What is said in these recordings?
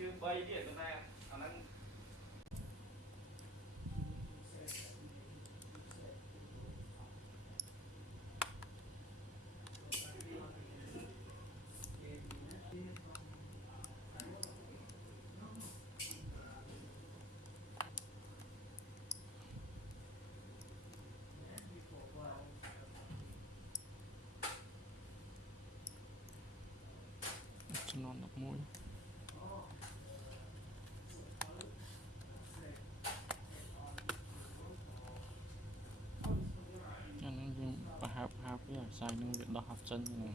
chưa bay điện cho ta anh đang non đập mũi cho nên dùng và hạp cái xài những việc đó học chân này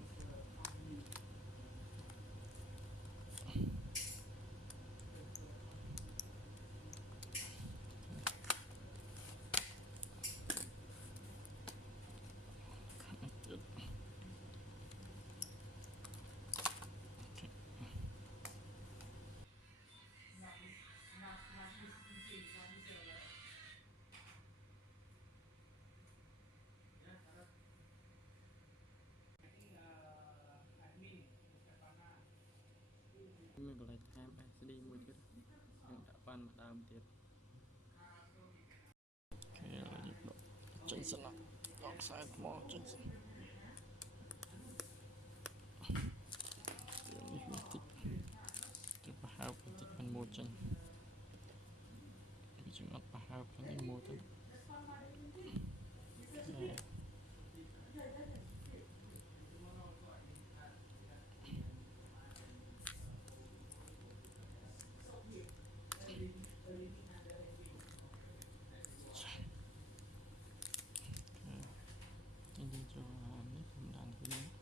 mình có lại thêm SD một chút nhưng đã ban mà đam tiếp cái là nhịp độ chân sân lại đọc sai mò chân sân tích và hao cái tích mình mua chân vì chúng nó và hao cái mua tới đi cho nước không đàn cái đấy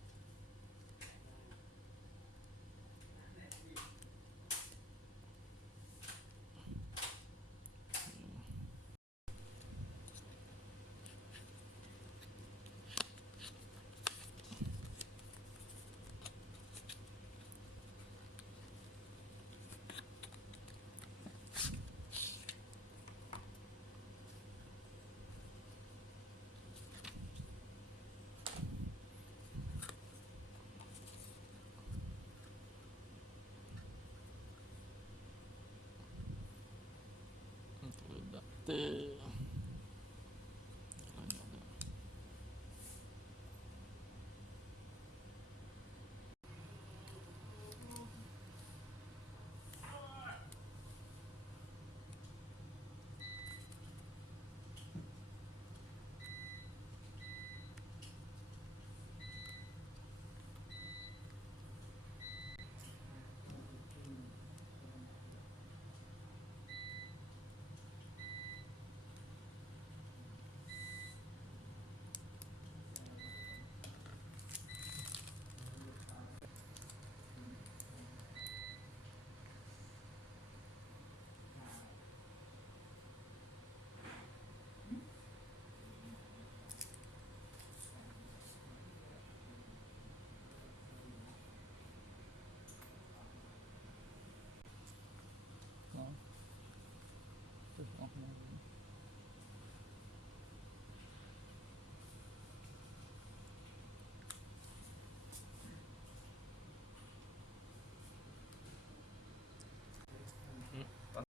tê